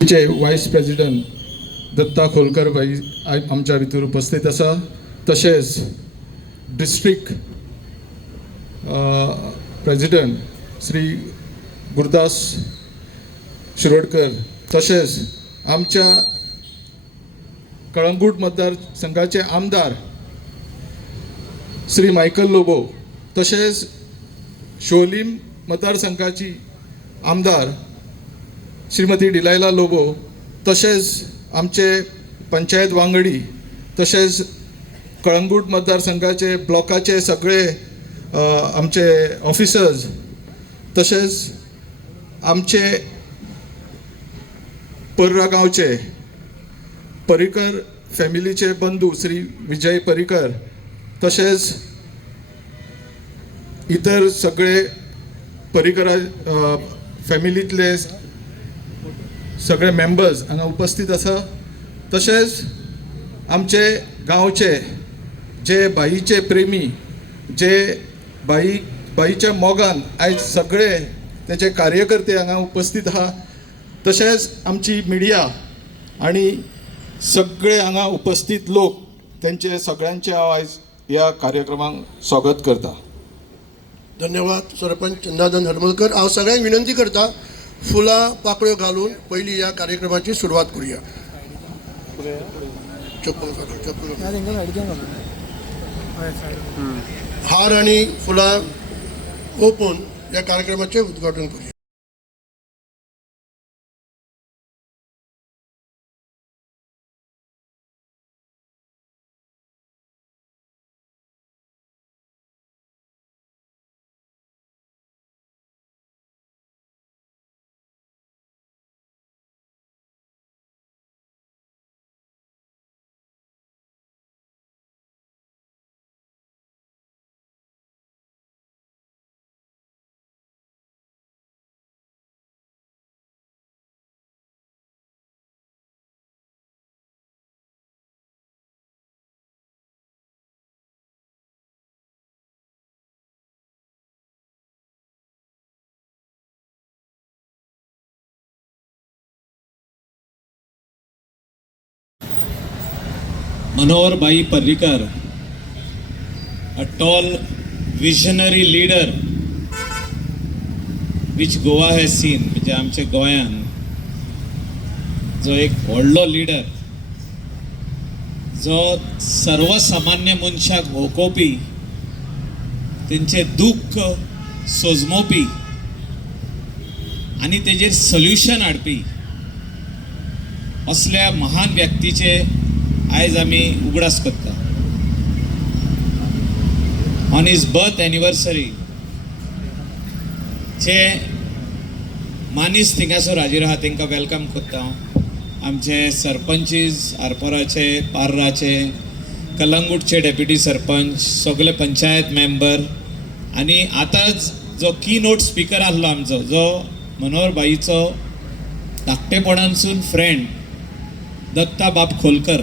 चे वायस प्रेसिडेंट दत्ता खोलकर भाई आमच्या भितर उपस्थित आसा. तशेंच डिस्ट्रिक्ट प्रेसिडेंट श्री गुरदास शिरोडकर, तशेंच आमच्या कळंगूट मतदारसंघाचे आमदार श्री मायकल लोबो, तशेंच शोलीम मतदारसंघाची आमदार श्रीमती डिलायला लोबो, तशेंच आमचे पंचायत वांगडी, तशेंच कळंगूट मतदारसंघाचे ब्लॉकाचे सगळे आमचे ऑफिसर्स, तशेंच आमचे पर्रा गांवचे पर्रीकर फॅमिलीचे बंधू श्री विजय पर्रीकर, तशेंच इतर सगळे पर्रीकर फॅमिलीतले सगळे मेंबर्स हांगा उपस्थित आसा. तशेंच आमचे गांवचे जे बाईचे प्रेमी, जे बाईच्या मोगान आयज सगळे तेचे कार्यकर्ते हांगा उपस्थित आहा. तशेंच आमची मिडिया आणि सगळे हांगा उपस्थित लोक, तेंचे सगळ्यांचे हांव आयज ह्या कार्यक्रमाक स्वागत करता. धन्यवाद सरपंच चंदानंद हरमलकर. हांव सगळ्यांक विनंती करता, फुलां पाकळ्यो घालून पयली ह्या कार्यक्रमाची सुरवात करूया. हार आणि फुलां ओपून ह्या कार्यक्रमाचे उद्घाटन करूया. Manohar Bhai Parrikar, a tall visionary leader which Goa has seen. म्हणजे आमच्या गोंयान जो एक व्हडलो लीडर, जो सर्वसामान्य मनशाक भोगोवपी, तेंचे दुःख सोजमोवपी आणि तेजेर सोल्युशन हाडपी असल्या महान व्यक्तीचे आयज आमी उगडास करता. ऑन हिज बर्थ एनिवर्सरी जे मानीस थिंगासोर हाजीर आहा तांकां वेलकम करता. आमचे सरपंचीस आरपोराचे, पार्राचे, कलंगूटचे डेप्युटी सरपंच, सगळे पंचायत मेंबर आणि आतांच जो की नोट स्पीकर आसलो आमचो, जो मनोहर भाईचो धाकटेपणांसून फ्रेंड दत्ता बाब खोलकर,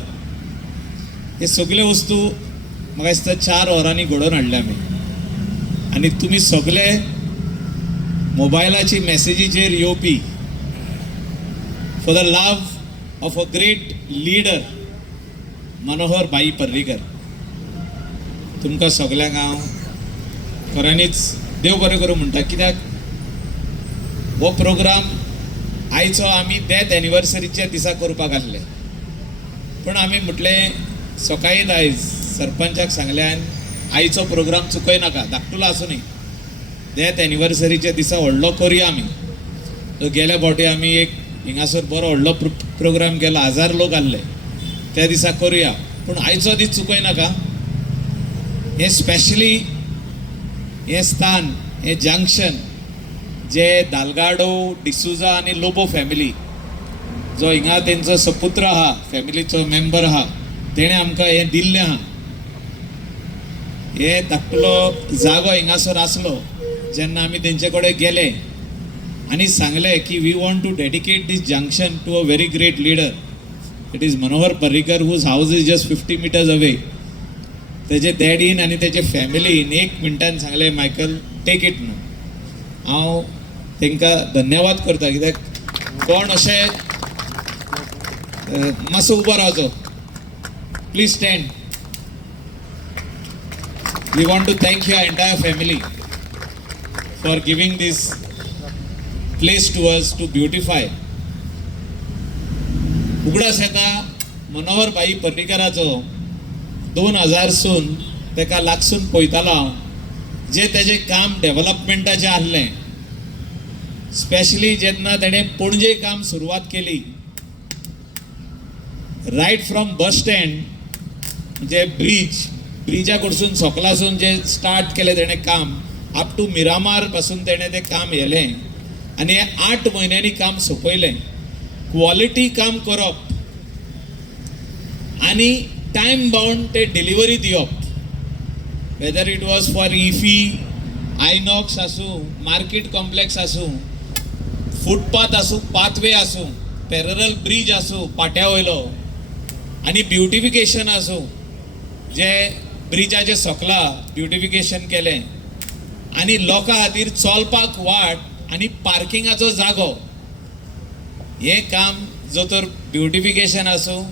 हे सगळे वस्तू म्हाका दिसता 4 वरांनी घडोवन हाडले आमी. आनी तुमी सगळे मोबायलाची मॅसेजीचेर येवपी for the love of a great leader Manohar bhai Parrikar. तुमकां सगळ्यांक हांव खऱ्यांनीच देव बरें करूं म्हणटा. कित्याक हो प्रोग्राम आयचो आमी डेथ एनिवर्सरीच्या दिसा करपाक आसले, पूण आमी म्हटलें सकाळीच आयज सरपंचाक सांगल्यान आयचो प्रोग्राम चुकय नाका, धाकटुलो आसूं न्ही, डेथ एनिवर्सरीच्या दिसा व्हडलो करुया आमी. तो गेल्या फावटी आमी एक हिंगासर बरो व्हडलो प्रोग्राम केलो, 1000 लोक आसले, त्या दिसा करुया, पूण आयचो दीस चुकय नाका. हे स्पेशली हे स्थान, हे जंक्शन जे दालगाडो, डिसुजा आणि लोबो फॅमिली, जो हिंगा तेंचो सपुत्र आहा, फॅमिलीचो मेंबर आहा, तेणे आमकां हे दिल्लें आहा. हे धाकटुलो जागो हिंगासर आसलो जेन्ना आमी तेंचे कडेन गेले आनी सांगले की we want to dedicate this junction to a very great leader. It is Manohar Parrikar whose house is just 50 meters away. तेजे डॅडीन आनी तेजे फॅमिलीन 1 मिनटान सांगले मायकल टेक इट म्हणून. हांव तांकां धन्यवाद करता, कित्याक कोण अशें मातसो उबो रावचो. Please stand. We want to thank your entire family for giving this place to us to beautify. उगडास येता मनोहर भाई पर्रीकराचो 2000 सून तेका लागसून पळयतालो हांव, जे तेजें काम डेव्हलपमेंटाचें आसलें. स्पेशली जेन्ना तेणें पणजे काम सुरवात केली, रायट फ्रॉम बस स्टँड जे ब्रिजा कडसून सकलासून जे स्टार्ट केलें तेणें काम अप टू मिरामार पासून तेणें तें काम येलें आनी हें 8 म्हयन्यांनी काम सोंपयलें. क्वॉलिटी काम करप आनी टायम बाउंड ते डिलिव्हरी दिवप. Whether it was for IFFI, Inox आसूं, मार्केट कॉम्प्लेक्स आसूं, फुटपाथ आसूं, पाथवे आसूं, पॅरल ब्रिज आसूं पाट्या वयलो, आनी ब्युटिफिकेशन आसूं जे ब्रिजाचे सकला ब्युटिफिकेशन केलें, आनी लोकां खातीर चलपाक वाट आनी पार्किंगाचो जागो. हें काम जो तर ब्युटिफिकेशन आसूं,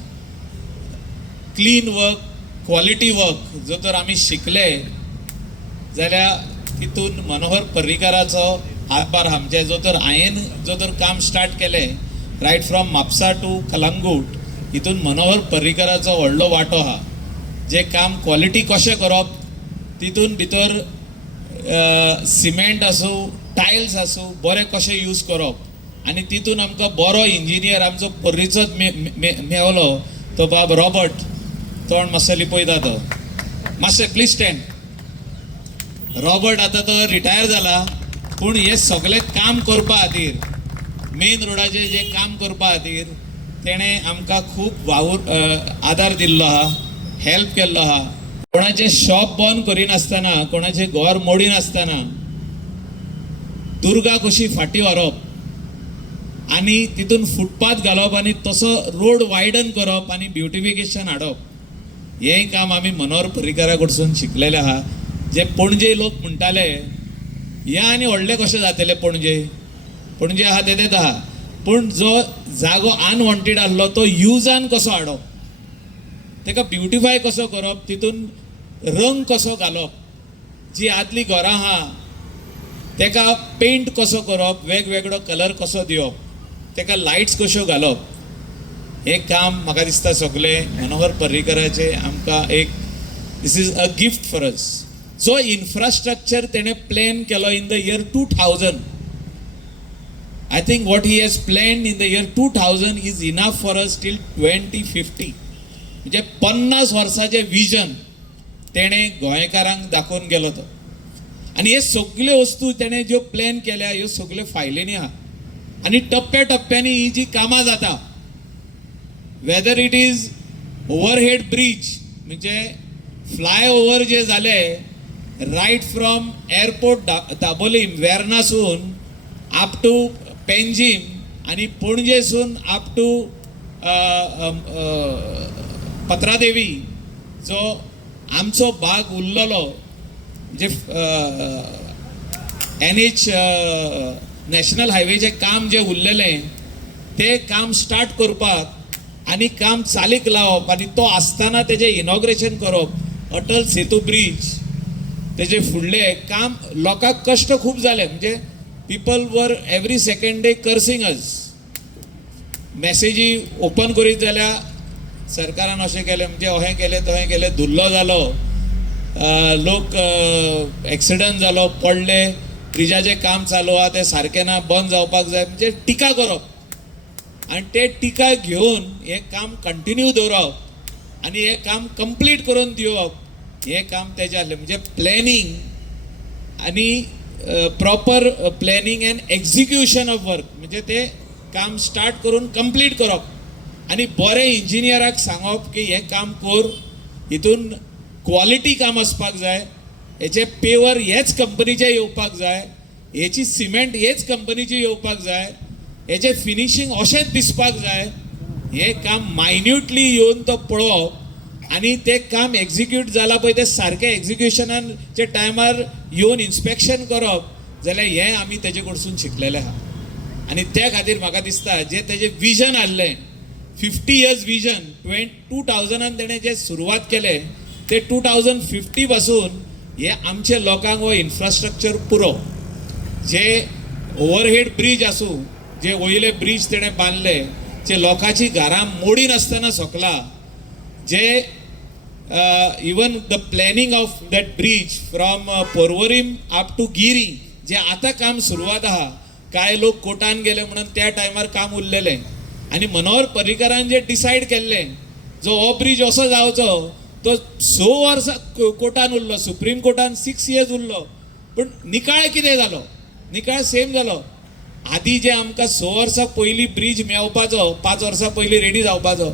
क्लीन वर्क, क्वॉलिटी वर्क जो तर आमी शिकले जाल्यार तितून मनोहर पर्रीकराचो हातभार आमचे. जो तर हांवें जो तर काम स्टार्ट केलें right from Mapusa to Calangute, हितून मनोहर पर्रीकराचो व्हडलो वांटो आहा. जे काम क्वॉलिटी कशें करप, तितून भितर सिमेंट आसूं, टायल्स आसूं, बरें कशें यूज करप, आनी तितून आमकां बरो इंजिनियर आमचो पर्रीचोच मेवलो तो बाब रॉबर्ट. तोंड मातसो लिपयता तो. मातशें प्लीज स्टँड. रॉबर्ट आतां तो रिटायर जाला, पूण हे सगळें काम करपा खातीर, मेन रोडाचेर जे काम करपा खातीर तेणें आमकां खूब आदार दिल्लो आहा, हेल्प केल्लो आहा. कोणाचें शॉप बंद करिनासतना, कोणाचें घर मोडिनासतना दुर्गा कशी फाटी व्हरप आनी तितून फुटपाथ घालप आनी तसो रोड वायडन करप आनी ब्युटिफिकेशन हाडप, हें काम आमी मनोहर पर्रीकरा कडसून शिकलेले आहा. जे पणजे लोक म्हणटाले हे आनी व्हडले कशें जातले, पणजे आहा तेदेत आहा, पूण जो जागो अनवॉन्टेड आसलो तो युजान कसो हाडप, तेका ब्युटिफाय कसो करप, तितून रंग कसो घालप, जी आदली घरां आहा तेका पेंट कसो करप, वेगवेगळो कलर कसो दिवप, तेका लायट्स कश्यो घालप, हे काम म्हाका दिसता सगळें मनोहर पर्रीकराचे आमकां एक this is a gift for us. जो इन्फ्रास्ट्रक्चर तेणें प्लॅन केलो in the year 2000, I think what he has planned in the year 2000 is enough for us till 2050. म्हणजे 50 वर्साचे विजन तेणें गोंयकारांक दाखोवन गेलो तो. आनी हे सगळ्यो वस्तू तेणें ज्यो प्लॅन केल्या ह्यो सगळ्यो फायलींनी आहा. आनी टप्प्या टप्प्यांनी ही जी कामां जाता, whether it is overhead bridge म्हणजे फ्लायओव्हर जे जाले रायट फ्रॉम एअरपोर्ट दाबोलीम वेर्नासून अप टू पेंजीम आनी पणजेसून अप टू पत्रादेवी, जो आमचो भाग उरलेलो म्हणजे NH नॅशनल हायवेचें काम जे उरलेलें ते काम स्टार्ट करपाक आनी काम चालीक लावप आनी तो आसतना तेजें इनॉग्रेशन करप. अटल सेतू ब्रिज तेजे फुडले काम लोकांक कश्ट खूब जाले. म्हणजे people were every second day cursing us. मॅसेजी ओपन करीत जाल्यार सरकारान अशें केलें, म्हणजे अहें केलें तहें केलें, धुल्लो जालो, लोक एक्सिडंट जालो, पडले, ब्रिजाचें काम चालू आहा तें सारकें ना, बंद जावपाक जाय, म्हणजे टिका करप आनी ते टिका घेवन हें काम कंटिन्यू दवरप आनी हें काम कंप्लीट करून दिवप, हें काम तेजें आसलें. म्हणजे प्लॅनिंग आनी proper planning end execution of work, म्हणजे ते काम स्टार्ट करून कंप्लीट करप आनी बरें इंजिनियराक सांगप की हें काम कर, हितून क्वॉलिटी काम आसपाक जाय, हेचे पेवर हेच कंपनीचे येवपाक जाय, हेची सिमेंट हेच कंपनीची येवपाक जाय, हेचे फिनिशिंग अशेंच दिसपाक जाय. हें काम मायन्युटली येवन तो पळोवप आनी तें काम एक्झिक्यूट जालां पळय तें सारकें एक्झिक्युशनाचे टायमार येवन इन्स्पेक्शन करप, जाल्यार हें आमी तेजे कडसून शिकलेलें आहा. आनी त्या खातीर म्हाका दिसता जे तेजें विजन आसलें 50 इयर्स विजन 2000 तेणें जे सुरवात केले ते 2050 पासून हे आमचे लोकांक हो इन्फ्रास्ट्रक्चर पुरो. जे ओव्हरहेड ब्रिज आसूं, जे वयले ब्रिज तेणें बांदले, जे लोकांची घरां मोडी नासतना सोंकला, जे even the planning of that bridge from Porvorim up to Giri जे आतां काम सुरवात आहा. कांय लोक कोर्टान गेले म्हणून त्या टायमार काम उरलेलें आनी मनोहर पर्रीकरान जे डिसायड केल्लें जो हो ब्रिज असो जावचो तो 6 वर्सां कोर्टान उरलो, सुप्रीम कोर्टान 6 इयर्स उरलो, पूण निकाळ कितें जालो? निकाळ सेम जालो. आदी जे आमकां 6 वर्सां पयलीं ब्रिज मेवपाचो, 5 वर्सां पयलीं रेडी जावपाचो,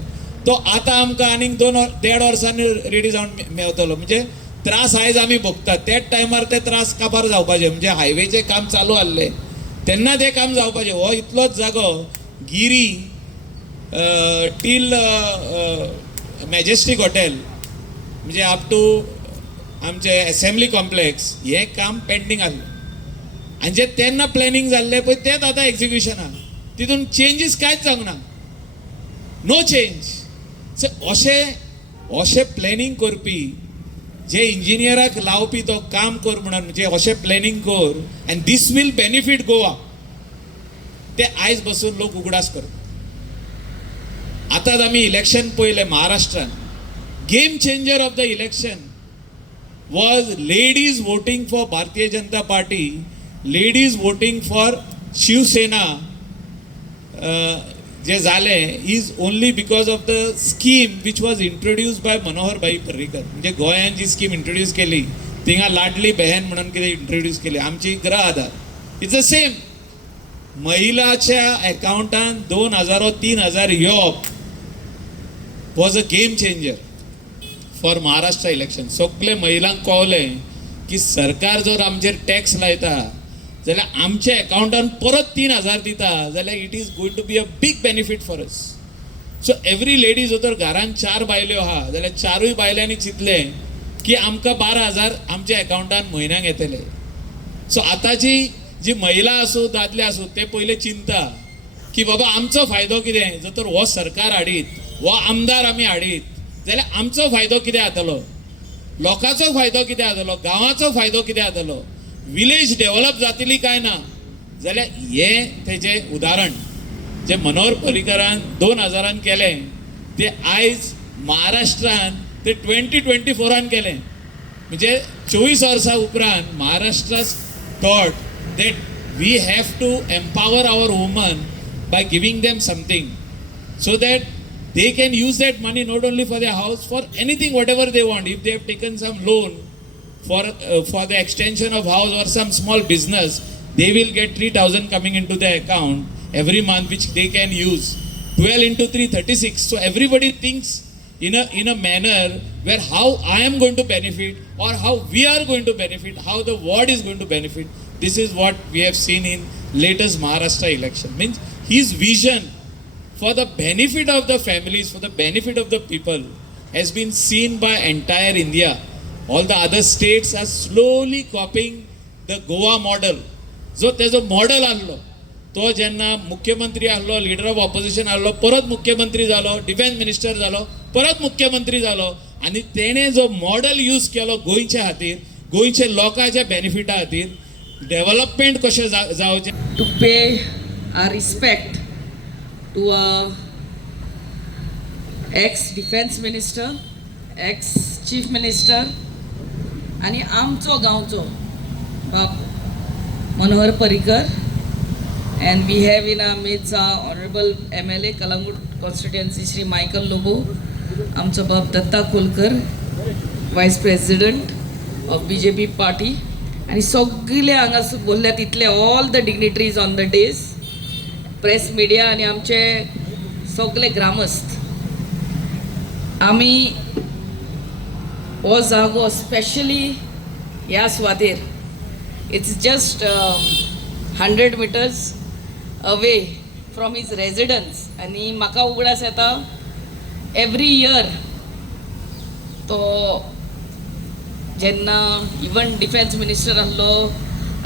तो आतां आमकां आनीक 2.5 वर्सांनी रेडी जावन मेवतलो. म्हणजे त्रास आयज आमी भोगतात, त्याच टायमार ते त्रास काबार जावपाचे. म्हणजे हायवेचें काम चालू आसलें तेन्ना तें काम जावपाचें. हो इतलोच जागो गिरी टील मॅजेस्टीक हॉटेल म्हणजे अप टू आमचे असेंब्ली कॉम्प्लेक्स हें काम पेंडींग आसलें. आनी जे तेन्ना प्लॅनिंग जाल्लें पळय तेंच आतां एक्झिक्युशनाक. तितून चेंजीस कांयच जावंक ना, नो चेंज. सो अशें प्लॅनिंग करपी जे इंजिनियराक लावपी तो काम कर म्हणून म्हणजे अशें प्लॅनिंग कर and this will benefit Goa, ते आयज बसून लोक उगडास करतात. आतांच आमी इलेक्शन पळयलें महाराष्ट्रान. Game changer of the election was ladies voting for Bharatiya Janata Party, ladies voting for Shiv Sena. जे जालें is only because of the scheme which was introduce by Manohar bhai Parrikar. म्हणजे गोंयान जी स्कीम इंट्रोड्यूस केली थिंगा लाडली बहन म्हणून कितें इंट्रोड्यूस केली, आमची Griha Aadhar. It's the same. महिलाच्या अकाउंटान 2000-3000 येवप was a game changer for Maharashtra election. सगळे महिलांक कळलें की सरकार जर आमचेर टॅक्स लायता जाल्यार आमच्या अकाउंटान परत 3000 दिता जाल्यार it is going to be a big benefit for us. So every lady जर घरान 4 बायल्यो आहा जाल्यार 4 बायल्यांनी चिंतलें की आमकां 12,000 आमच्या अकाउंटान म्हयन्याक येतले. सो आतांची जी महिला आसूं दादले आसूं ते पयले चिंता की बाबा आमचो फायदो कितें. जर तर हो सरकार हाडीत, हो आमदार आमी हाडीत जाल्यार आमचो फायदो कितें जातलो, लोकांचो फायदो कितें जातलो, गांवाचो फायदो कितें जातलो, विलेज डेव्हलप जातली काय ना. जाल्यार हें तेजें उदाहरण जे मनोहर पर्रीकरान 2000 केलें ते आयज महाराष्ट्रान ते 2024 केलें. म्हणजे 24 वर्सां उपरांत Maharashtra thought that we have to empower our women by giving them something so that they can use that money not only for their house, for anything whatever they want. If they have taken some loan for the extension of house or some small business, they will get 3,000 coming into their account every month which they can use. 12 into 3 36. So everybody thinks in a manner where how I am going to benefit or how we are going to benefit, how the ward is going to benefit. This is what we have seen in latest Maharashtra election. Means his vision for the benefit of the families, for the benefit of the people has been seen by entire India. All the other states are slowly copying the Goa model. जो तेजो model आसलो तो जेन्ना मुख्यमंत्री आसलो, leader of opposition आसलो, परत मुख्यमंत्री जालो, डिफेन्स मिनिस्टर जालो, परत मुख्यमंत्री जालो आनी तेणें जो मॉडेल यूज केलो गोंयच्या खातीर, गोंयच्या लोकांच्या बेनिफिटा खातीर, डेव्हलपमेंट कशें जावचें. To pay our respect to a ex-defense minister, ex-chief minister आणि आमचो गांवचो बाप Manohar Parrikar. And we have in our midst our honorable MLA Kalangut constituency Shri Michael Lobo, आमचो बाप दत्ता खोलकर, Vice President of BJP party. आणि सगळे हांगा बोलल्या तितले all the dignitaries on the dais, press media आणि आमचे सगळे ग्रामस्थ. आमी हो जागो स्पेशली ह्या सुवातेर, it's just 100 meters away from his residence. आणि म्हाका उगडास येता एवरी इयर तो जेन्ना इवन डिफेन्स मिनिस्टर आसलो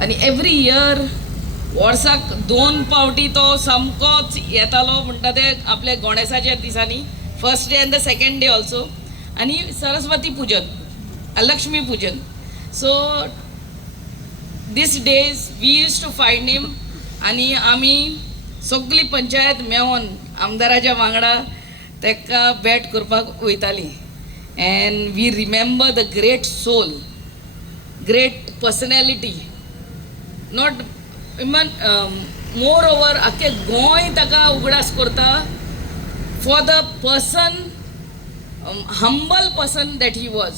आणि एवरी इयर वर्साक 2 फावटी तो सामकोच येतालो म्हणटा ते आपले गणेशाच्या दिसांनी, first day and the second day also, आनी Saraswati Pujan, Lakshmi Pujan. So these days we use to find him, आनी आमी सगळी पंचायत मेळोन आमदाराच्या वांगडा ताका भेट करपाक वयताली. And we remember the great soul, great personality, not even more over आख्खे गोंय ताका उगडास करता for the person, humble person that he was.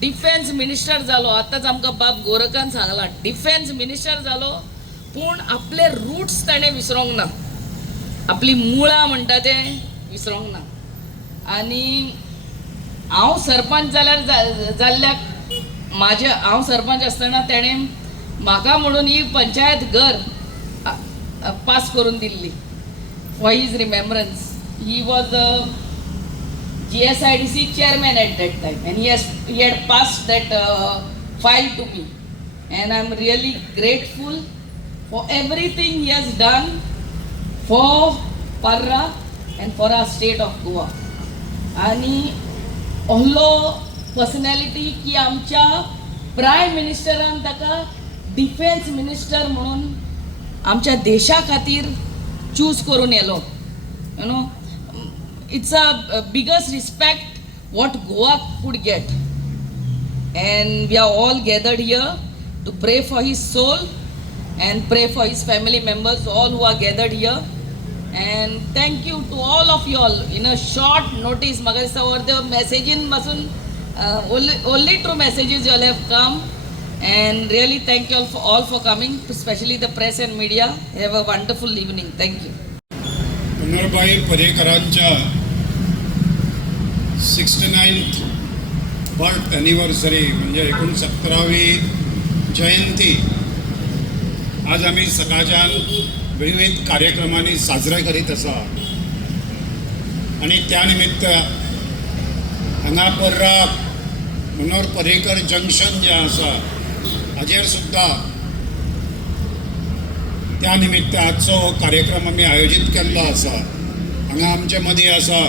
Defence minister जालो, आतांच आमकां बाब गोरखान सांगला, डिफेन्स मिनिस्टर जालो पूण आपले रूट्स ताणें विसरोंक ना, आपली मुळां म्हणटा ते विसरोंक ना. आनी हांव सरपंच जाल्ल्याक हांव सरपंच आसतना ताणें म्हाका म्हणून ही पंचायत घर पास करून दिल्ली for his remembrance. He was GSIDC chairman at that time, and he had passed that file to me, and I'm really grateful for everything he has done for Parra and for our state of Goa. आणि ohlo personality की आमच्या prime मिनिस्टरान ताका defence minister म्हणून आमच्या देशा खातीर choose करून yellow. You know, it's a biggest respect what Goa could get, and we are all gathered here to pray for his soul and pray for his family members, all who are gathered here. And thank you to all of you all. In a short notice, magasa over the messaging masun only 2 messages you all have come, and really thank you all for coming, especially the press and media. Have a wonderful evening. Thank you. Manoharbhai पर्रीकरांच्या 69th birth anniversary म्हणजे 69वी जयंती आज आम्ही सकाळच्यान विविध कार्यक्रमांनी साजरे करीत आसा. आणि त्या निमित्त हांगा पर्रा मनोहर पर्रीकर जंक्शन जे आसा हाजेर सुद्धा त्या निमित्त आजचो कार्यक्रम आमी आयोजीत केल्लो आसा. हांगा आमचे मदीं आसा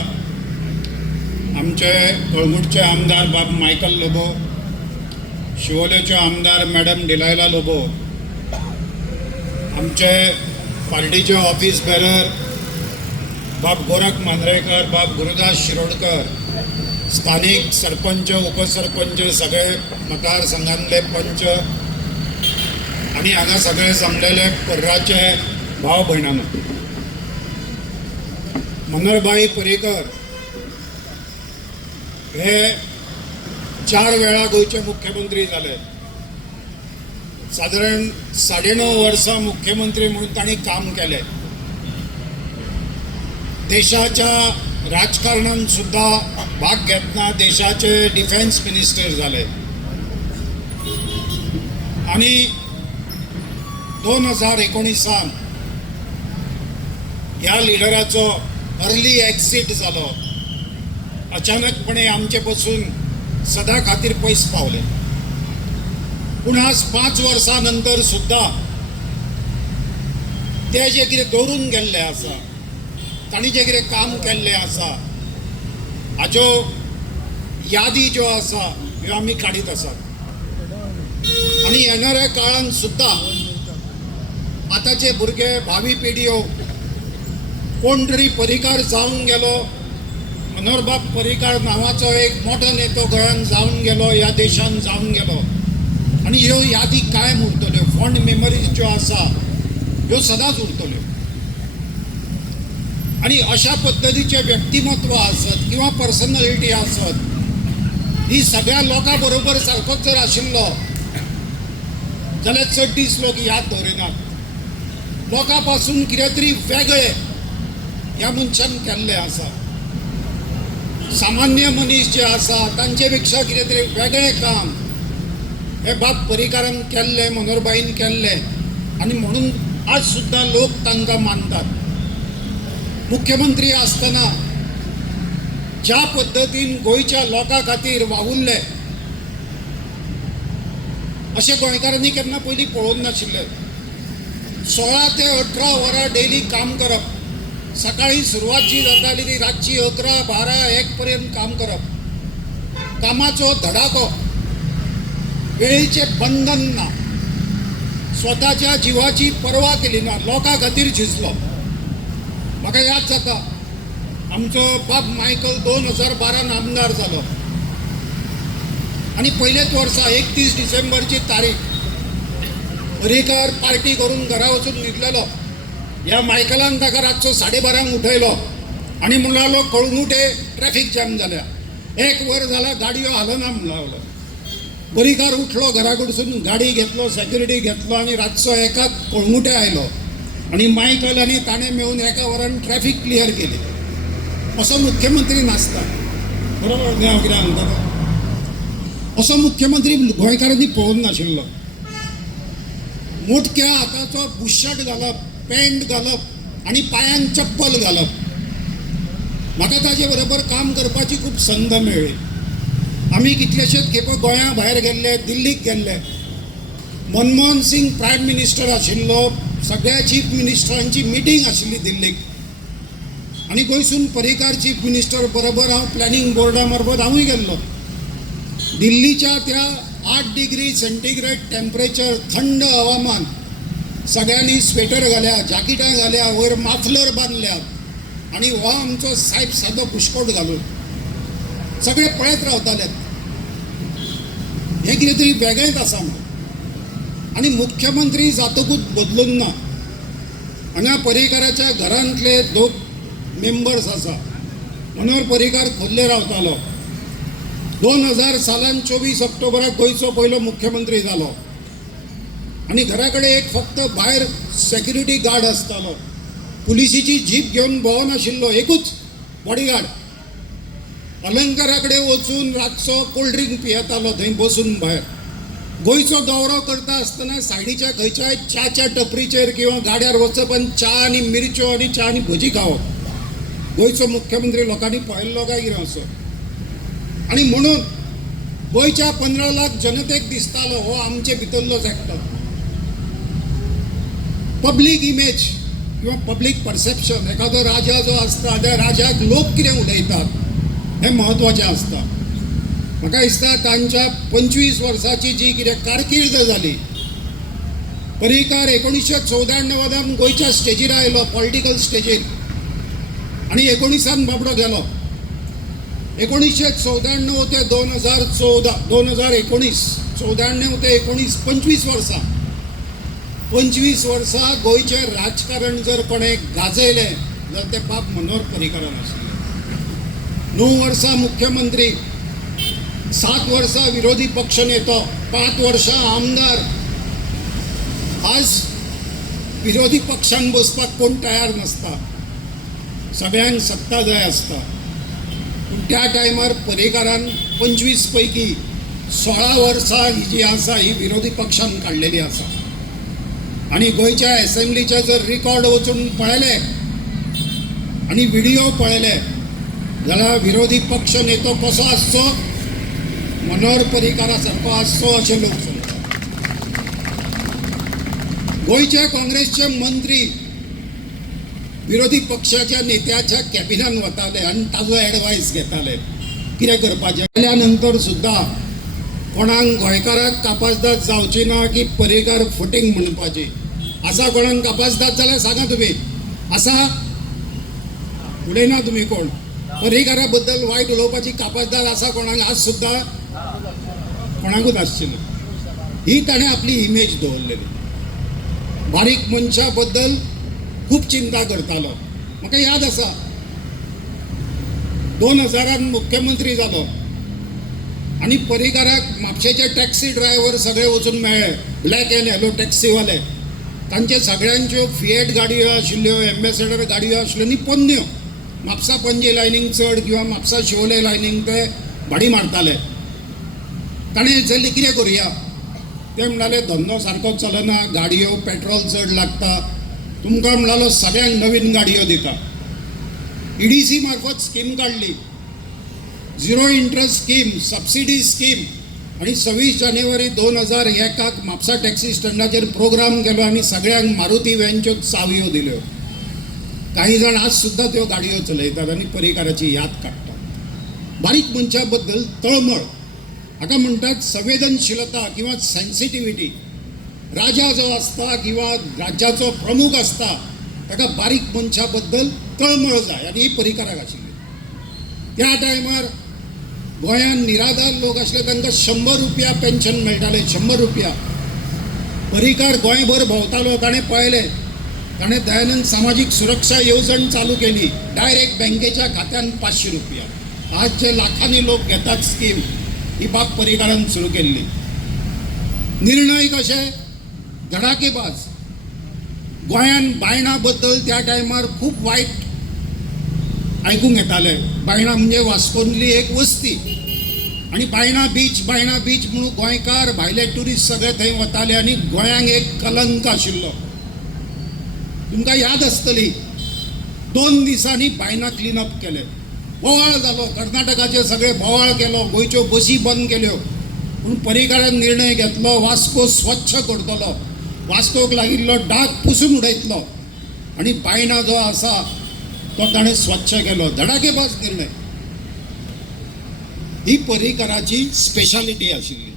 आमचे कळंगूटचे आमदार बाब मायकल लोबो, शिवोलेचे आमदार मॅडम डिलायला लोबो, आमचे पार्टीचे ऑफिस बेरर बाब गोरख मांद्रेकर, बाब गुरुदास शिरोडकर, स्थानिक सरपंच, उपसरपंच, सगळे मतदारसंघांतले पंच आणि हांगा सगळे जमलेले पर्राचे भाव भयणांनो. मनोहरभाई पर्रीकर हे 4 वेळा गोंयचे मुख्यमंत्री जाले. साधारण 9.5 वर्सां मुख्यमंत्री म्हणून तांणी काम केले. देशाच्या राजकारणात सुद्धा भाग घेतना देशाचे डिफेन्स मिनिस्टर जाले. आणि 2019 ह्या लिडराचो अर्ली एक्सिट जालो. अचानकपणे आमचे पासून सदा खातीर पयस पावले. पूण आज 5 वर्सां नंतर सुद्धा ते जे कितें दवरून गेल्ले आसा, तांणी जे कितें काम केल्लें आसा हाज्यो यादी ज्यो आसा ह्यो आमी काडीत आसात. आनी येणाऱ्या काळान सुद्धा आतांचे भुरगे, भावी पिढयो, कोण तरी पर्रीकार जावन गेलो, मनोहरबाब पर्रीकार नांवाचो एक मोठो नेतो गोंयांत जावन गेलो, ह्या देशान जावन गेलो. आनी ह्यो यादी कायम उरतल्यो. फॉन्ड मेमरीज ज्यो आसा ह्यो सदांच उरतल्यो. आणि अशा पद्धतीचे व्यक्तिमत्व आसत किंवा पर्सनॅलिटी आसत ही सगळ्या लोकां बरोबर सारकोच जर आशिल्लो जाल्यार चड दीस लोक याद दवरिनात. लोकां पासून कितें तरी वेगळें ह्या मनशान केल्लें आसा. सामान्य मनीस जे आसा तांचे पेक्षा कितें तरी वेगळें काम हे बाब पर्रीकारान केल्लें, मनोहरबाईन केल्लें. आनी म्हणून आज सुद्धा लोक तांकां मानतात. मुख्यमंत्री आसतना ज्या पद्धतीन गोंयच्या लोकां खातीर वावुरले अशें गोंयकारांनी केन्ना पयलीं पळोवन नाशिल्लें. 16 ते 18 वरां डेली काम करप. सकाळी सुरवात जी जाताली ती रातची 11, 12, 1 पर्यंत काम करप. कामाचो धडाको, वेळेचे बंधन ना, स्वताच्या जिवाची पर्वा केली ना, लोकां खातीर झिजलो. म्हाका याद जाता आमचो बाब मायकल 2012 आमदार जालो आनी पयलेच वर्सा 31 डिसेंबरची तारीख पर्रीकार पार्टी करून घरा वचून न्हिदलेलो. ह्या मायकलान ताका रातचो 12:30 उठयलो आनी म्हणून लागलो कळंगुटे ट्रॅफिक जॅम जाल्या. 1 वर जाला गाडयो हालना म्हणून लागलो. पर्रीकार उठलो घरा कडसून, गाडी घेतलो, सेक्युरिटी घेतलो आनी रातचो 1 कळंगुटे आयलो आनी मायकल आनी ताणें मेळून 1 वरान ट्रॅफिक क्लियर केली. असो मुख्यमंत्री नासता, बरोबर न्ही हांव कितें सांगता तो? असो मुख्यमंत्री गोंयकारांनी पळोवन नाशिल्लो. मोठक्या हाताचो बुशर्ट घालप, पॅन्ट घालप आनी पांयांक चप्पल घालप. म्हाका ताजे बरोबर काम करपाची खूब संद मेळ्ळी. आमी कितलेशेच खेपे गोंया भायर गेल्ले, दिल्लीक गेल्ले. मनमोहन सिंग प्रायम मिनिस्टर आशिल्लो, सगळ्या चीफ मिनिस्टरांची मिटींग आशिल्ली दिल्लीक आनी गोंयसून पर्रीकार चीफ मिनिस्टर बरोबर हांव प्लॅनिंग बोर्डा मार्फत हांवूय गेल्लो. दिल्लीच्या त्या 8 डिग्री सेंटीग्रेड टेम्परेचर, थंड हवामान, सगळ्यांनी स्वेटर घाल्या, जॅकेटां घाल्या, वयर माफलर बांदल्यात आनी हो आमचो साहेब सादो बुशकोट घालून सगळे पळयत रावताले. हें कितें तरी वेगळेंच आसा म्हणून. आनी मुख्यमंत्री जातकूच बदलून ना. हांगा पर्रीकाराच्या घरांतले 2 मेंबर्स आसा. मनोहर पर्रीकार खोर्ले रावतालो. 2000 सालान 24 ऑक्टोबराक गोंयचो पयलो मुख्यमंत्री जालो आनी घरा कडेन एक फक्त भायर सेक्युरिटी गार्ड आसतालो. पुलिसीची जीप घेवन भोंवनाशिल्लो, एकूच बॉडीगार्ड. अलंकारा कडेन वचून रातचो कोल्ड ड्रिंक पियेतालो थंय बसून भायर. गोंयचो दौरो करता आसतना सायडीच्या खंयच्याय च्याच्या टपरीचेर किंवा गाड्यार वचप आनी च्या आनी मिरच्यो आनी च्या आनी भजी खावप. गोंयचो मुख्यमंत्री लोकांनी पळयल्लो काय कितें असो. आनी म्हणून गोंयच्या 15 लाख जनतेक दिसतालो हो आमचे भितरलोच एकटो. पब्लीक इमेज किंवा पब्लीक परसेप्शन, एखादो राजा जो आसता त्या राजाक लोक कितें उलयतात हें म्हत्वाचें आसता. म्हाका दिसता तांच्या 25 वर्साची जी कितें कारकीर्द जाली, पर्रीकार 1994 गोंयच्या स्टेजीर आयलो, पॉलिटिकल स्टेजीर, आनी 19 बाबडो गेलो. 1994 ते 2014, 2019, 94 ते 19, 25 वर्सां. 25 वर्सां गोंयचें राजकारण जर कोणें गाजयलें जाल्यार तें बाब मनोहर पर्रीकारान आशिल्लें. 9 वर्सां मुख्यमंत्री, 7 वर्सां विरोधी पक्ष नेतो, 5 वर्सां आमदार. आज विरोधी पक्षान बसपाक कोण तयार नासता, सगळ्यांक सत्ता जाय आसता. पूण त्या टायमार पर्रीकारान 25 पैकी 16 वर्सां ही जी आसा ही विरोधी पक्षान काडलेली आसा. आनी गोंयच्या एसेंब्लीचे जर रिकॉर्ड वचून पळयले आनी व्हिडिओ पळयले जाल्यार विरोधी पक्ष नेतो कसो आसचो, मनोहर पर्रीकारा सारको आसचो अशें लोक सांगतात. गोंयचे काँग्रेसचे मंत्री विरोधी पक्षाच्या नेत्याच्या कॅबिनान वताले आनी ताजो एडवायस घेताले कितें करपाचें. केल्या नंतर सुद्दां कोणाक गोंयकाराक कापासदाद जावची ना की पर्रीकार फुटींग म्हणपाची. आसा कोणाक कापासदाद जाल्यार सांगा तुमी. आसा? उलयना तुमी कोण? पर्रीकारा बद्दल वायट उलोवपाची कापासदाद आसा कोणाक? आज सुद्दां कोणाकूच आसची ना. ही ताणें आपली इमेज दवरलेली. बारीक मनशा बद्दल खूब चिंता करतालो. म्हाका याद आसा 2000 मुख्यमंत्री जालो आनी पर्रीकाराक म्हापशेचे टॅक्सी ड्रायव्हर सगळे वचून मेळ्ळे, ब्लॅक एंड येलो टॅक्सीवाले. तांचे सगळ्यांच्यो फिएट गाडयो आशिल्ल्यो, एम्बेसेडर गाडयो आशिल्ल्यो न्ही, पोन्न्यो. म्हापसा पणजे लायनींग चड किंवा म्हापसा शिवोले लायनींग ते भाडी मारताले. ताणें विचारलें कितें करुया. ते म्हणटाले धंदो सारको चलना, गाडयो पेट्रोल चड लागता, तुमकां म्हणलो सगळ्यांक नवीन गाडयो दिता. EDC मार्फत स्कीम काडली, zero interest scheme, subsidy scheme आणि 26 जानेवारी 2001 म्हापसा टॅक्सी स्टँडाचेर प्रोग्राम केलो आनी सगळ्यांक मारुती व्हॅनच्यो चावयो दिल्यो. काही जण आज सुद्धा त्यो गाडयो चलयतात आनी पर्रीकाराची याद काडटात. बारीक मनशा बद्दल तळमळ, हाका म्हणटात संवेदनशीलता किंवा सेन्सिटिव्हिटी. राजा जो असता किंवा राज्याचो प्रमुख असता ताका बारीक मनशा बद्दल तळमळ जाय आनी ही पर्रीकाराक आशिल्ली. त्या टायमार गोंयांत निराधार लोक आसले तांकां 100 रुपया पेन्शन मेळटाले, 100 रुपया. पर्रीकार गोंयभर भोंवतालो, ताणें पळयलें, ताणें दयानंद सामाजीक सुरक्षा येवजण चालू केली, डायरेक्ट बँकेच्या खात्यान 500 रुपया. आज जे लाखांनी लोक घेतात स्कीम, ही बाब पर्रीकारान सुरू केल्ली. निर्णय कशे धडाकेबाज. गोंयांत बायणां बद्दल त्या टायमार खूब वायट आयकूंक येताले. बायणां म्हणजे वास्कोंतली एक वस्ती आनी बायणां बीच म्हणून गोंयकार भायले ट्युरिस्ट सगळे थंय वताले आनी गोंयांक एक कलंक आशिल्लो. तुमकां याद आसतली, 2 दिसांनी बायणां क्लीन अप केले. बोवाळ जालो, कर्नाटकाचे सगळे बोवाळ केलो, गोंयच्यो बसी बंद केल्यो. पूण पर्रीकारान निर्णय घेतलो, वास्को स्वच्छ करतलो, वास्कोक लागिल्लो डाग पुसून उडयतलो आनी बायणां जो आसा तो ताणें स्वच्छ केलो. धडाकेबाज निर्णय. ही पर्रीकाराची स्पेशालिटी आशिल्ली.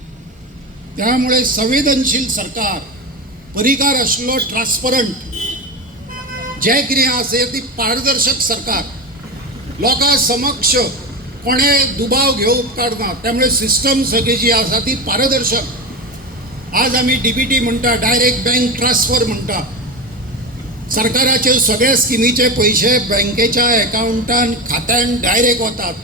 त्यामुळे संवेदनशील सरकार, पर्रीकार आशिल्लो ट्रान्सपरंट, जे कितें आसा ती पारदर्शक सरकार. लोकां समक्ष कोणें दुबाव घेवंक उपकारना. त्यामुळे सिस्टम सगळी जी आसा ती पारदर्शक. आज आमी डीबीटी म्हणटा, डायरेक्ट बँक ट्रान्सफर म्हणटा. सरकाराचे सगळे स्किमीचे पयशे बँकेच्या अकाउंटान खात्यान डायरेक्ट वतात.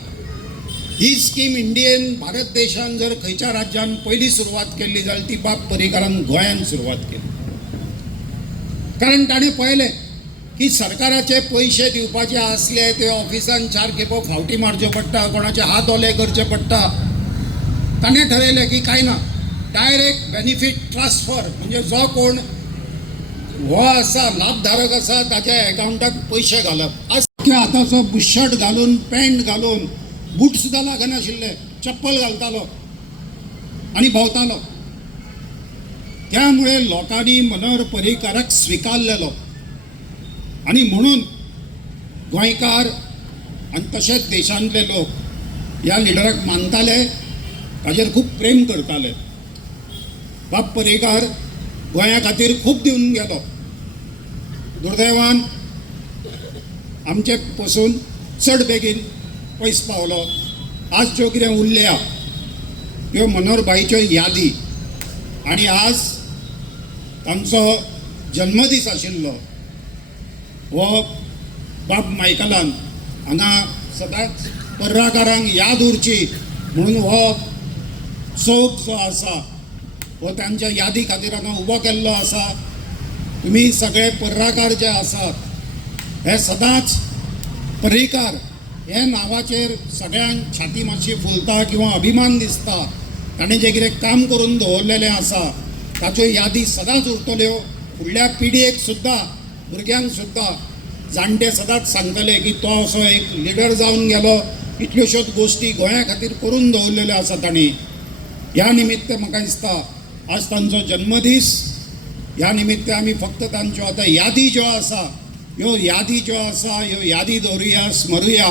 ही स्कीम इंडियेन, भारत देशान जर खंयच्या राज्यान पयली सुरवात केल्ली जाल्यार ती बाब पर्रीकारान गोंयांत सुरवात केली. कारण ताणें पळयलें की सरकाराचे पयशे दिवपाचे आसले ते ऑफिसान 4 खेपो फावटी मारच्यो पडटा, कोणाचे हात ओले करचे पडटा. ताणें ठरयलें की कांय ना, डायरेक्ट बेनिफीट ट्रान्सफर, म्हणजे जो कोण हो आसा लाभधारक आसा ताच्या अकाउंटाक पयशे घालप. आज आतांचो बुशर्ट घालून, पॅन्ट घालून, बूट सुद्दां लागनाशिल्ले, चप्पल घालतालो आनी भोंवतालो. त्यामुळे लोकांनी मनोहर पर्रीकाराक स्विकारलेलो आनी म्हणून गोंयकार आनी तशेंच देशांतले लोक ह्या लिडराक मानताले, ताचेर खूब प्रेम करताले. बाब पर्रीकार गोंया खातीर खूब दिवन गेलो. दुर्दैवान आमचे पसून चड बेगीन पयस पावलो. आज ज्यो कितें उरल्या ह्यो मनोहरभाईच्यो यादी. आनी आज तांचो जन्मदीस आशिल्लो. हो बाब मायकलान हांगा सदांच पर्राकारांक याद उरची म्हणून हो चौक जो आसा हो तांच्या यादी खातीर हांगा उबो केल्लो आसा. तुमी सगळे पर्राकार जे आसात हे सदांच पर्रीकार हे नांवाचेर सगळ्यांक छाती मातशी फुलता किंवा अभिमान दिसता. ताणें जें कितें काम करून दवरलेलें आसा ताच्यो यादी सदांच उरतल्यो. फुडल्या पिडयेक सुद्दां, भुरग्यांक सुद्दां जाणटे सदांच सांगतले की तो असो एक लिडर जावन गेलो, इतल्योश्योच गोश्टी गोंया खातीर करून दवरलेल्यो आसा तांणी. ह्या निमित्त म्हाका दिसता आज तांचो जन्मदीस. ह्या निमित्त आमी फक्त तांच्यो आतां यादी ज्यो आसा ह्यो यादी दवरुया, स्मरुया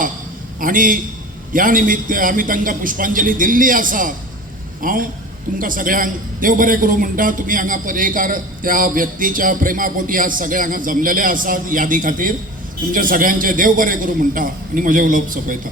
आनी ह्या निमित्त आमी तांकां पुष्पांजली दिल्ली आसा. हांव तुमकां सगळ्यांक देव बरें करूं म्हणटा. तुमी हांगा पर्रीकार त्या व्यक्तीच्या प्रेमापोटी आज सगळे हांगा जमलेले आसात यादी खातीर. तुमच्या सगळ्यांचे देव बरें करूं म्हणटा आनी म्हजें उलोवप सोंपयता.